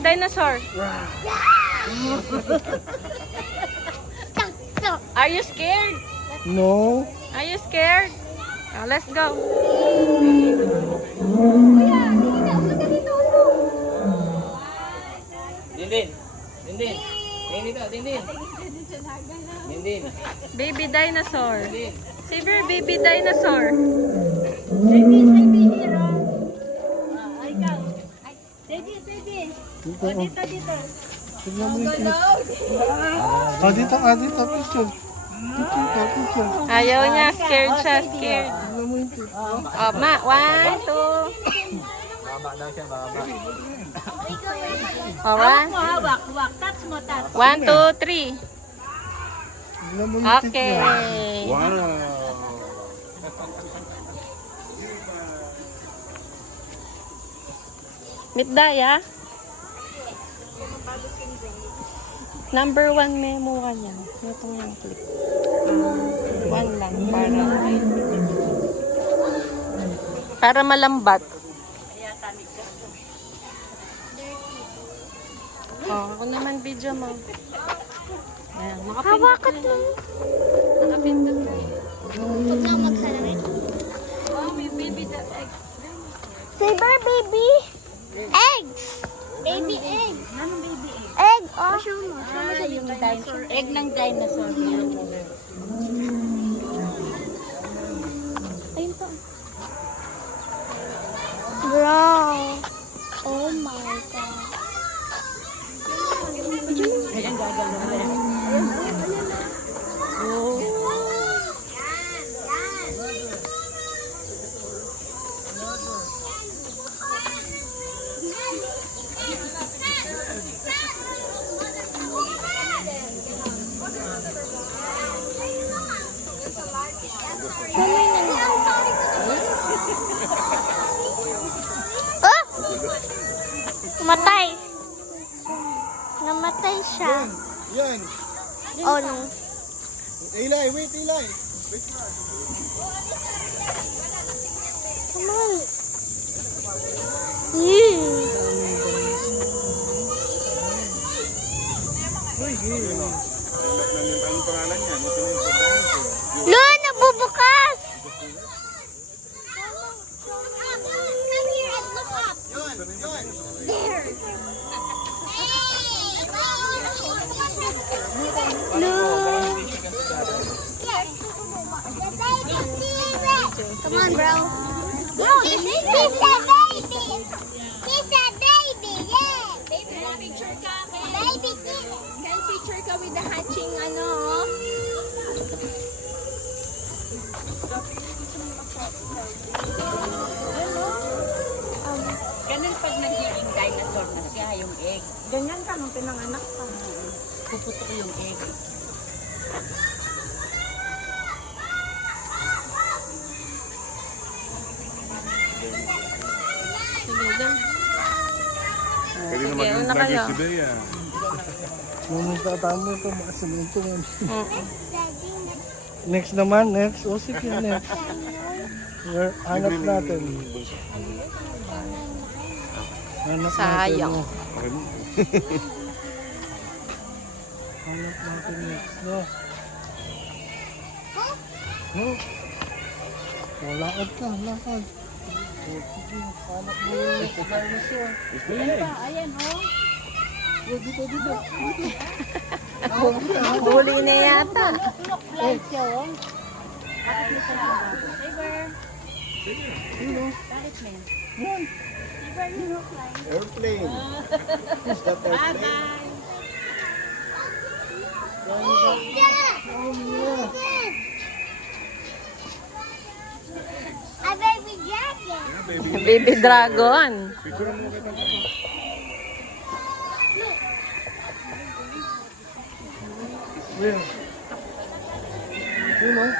Dinosaur. Are you scared? No. Are you scared? Oh, let's go. Dindin. Dindin. Tingin dito, Dindin. Dindin. Baby dinosaur. Dindin. Saber, baby dinosaur. Dito. Tignan mo yung dito, picture. Picture. Ayaw niya, scared siya, scared. Tignan mo yung Oh, ma, 1, 2. Mama daw siya, mama. Oh, 1. Hawak, touch mo, touch. 1, 2, 3. Tignan mo yung Okay. Wow. Meet Daya. Number 1 memo ka niya. Ito yung clip. 1 lang para malambat. Oh, ako naman video mo. Ayan, Hawakan mo. nakapindot na. Huwag lang magsalamin. Oh, may baby the egg. Saber, baby. Eggs. Baby egg. Anong baby egg? Egg, oh. Show mo sa yung dinosaur. Egg ng dinosaur. Ayun to. Bro. Oh my God. Ayan, gagano na yan. Oh. Oh! Namatay. Namatay siya. Yan. Oh no. Eli, wait, Eli. Come on. Yeah. Lo, nabubukas. Come here and look up. There. Come on, bro. No, he's a baby. He's a baby, yeah. Baby, picture ka. Baby, can picture ka with the hatching, ano? Ganun pag nagiging dinosaur na siya, yung egg. Ganyan ka nung pinanganak ka. Puputok yung egg. Sige, dyan. Pwede Sige, naman una kayo. si Bea. Nung tatamo ito, makasamin ito. Mm-mm. Next naman, next. O sige, next. Hanap natin. Hanap Sayang. natin. Hanap natin next. No? No? Lakad ka, lakad. O sige, hanap mo yung next dinosaur. Ayan, oh. Dito. Huli na yata. Look like yun. Bakit mo siya na? Saber. Bakit mo yun? Yan. Saber, you look like. Airplane. Is that airplane? A baby dragon. Baby dragon. Picture mo kita. Where? You know?